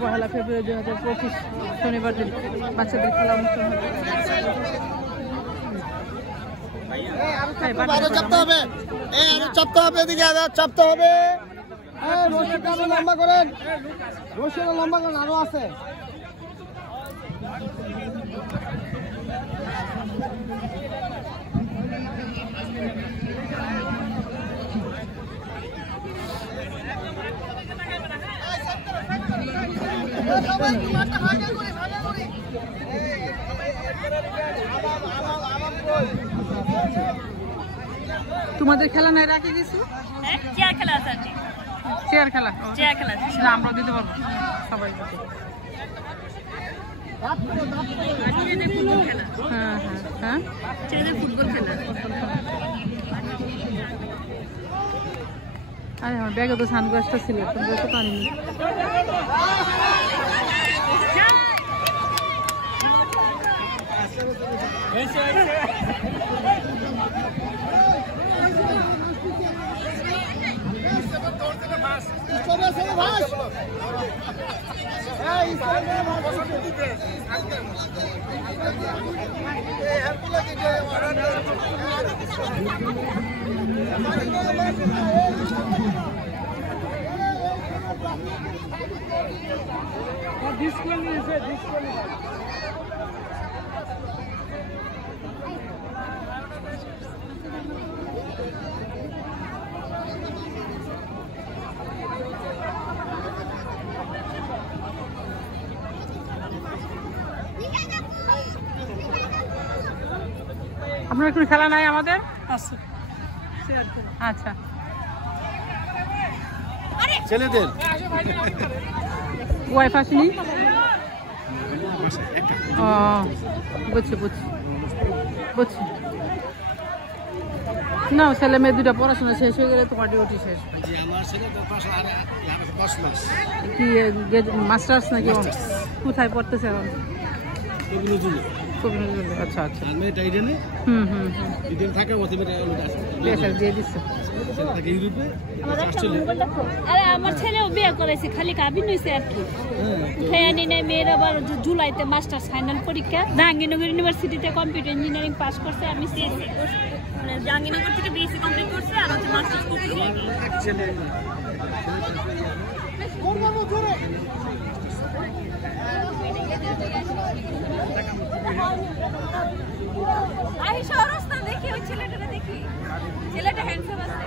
পহেলা ফেব্রুয়ারি 2025 শনিবার দিন বাচ্চাদের খেলা অনুষ্ঠান হবে। চাপতে হবে, চাপতে হবে, এদিকে চাপতে হবে। রশিটা লম্বা করেন, রশিটা লম্বা করেন, আরো আছে। তোমাদের খেলা নাই রাখি কিছু? চেয়ার খেলা আছে। চেয়ার খেলা, চেয়ার খেলা আমরা দিতে পারবো সবাই। হ্যাঁ হ্যাঁ হ্যাঁ, ফুটবল খেলা। আরে আমার ব্যাগে তো সানগ্লাসটা ছিল, সানগ্লাসটা তো আনিনি। আপনার কোনো খেলা নাই? আমাদের আছে। আচ্ছা, ছেলেদের ওয়াইফ আসেনি? ও বুঝছি বুঝছি বুঝছি। না, ছেলে মেয়ে দুটা পড়াশোনা শেষ হয়ে গেলে তো পার্টি উঠি শেষ। কি মাস্টার্স নাকি? কোথায় পড়তেছে এখন? আচ্ছা আচ্ছা, আমার ছেলেও বিয়ে করেছে, খালি কাবিন হয়েছে আর কি। ফ্যানি নেই, মেয়ের আবার জুলাইতে মাস্টার্স ফাইনাল পরীক্ষা। জাহাঙ্গীরনগর ইউনিভার্সিটিতে কম্পিউটার ইঞ্জিনিয়ারিং পাস করছে। আমি সিএসসি জাহাঙ্গীরনগর থেকে বিএসসি কমপ্লিট করছে, আর হচ্ছে মাস্টার্স করছে। আমি সরস্তা দেখি, ওই ছেলেটা দেখি, ছেলেটা হ্যান্ডসাম আছে।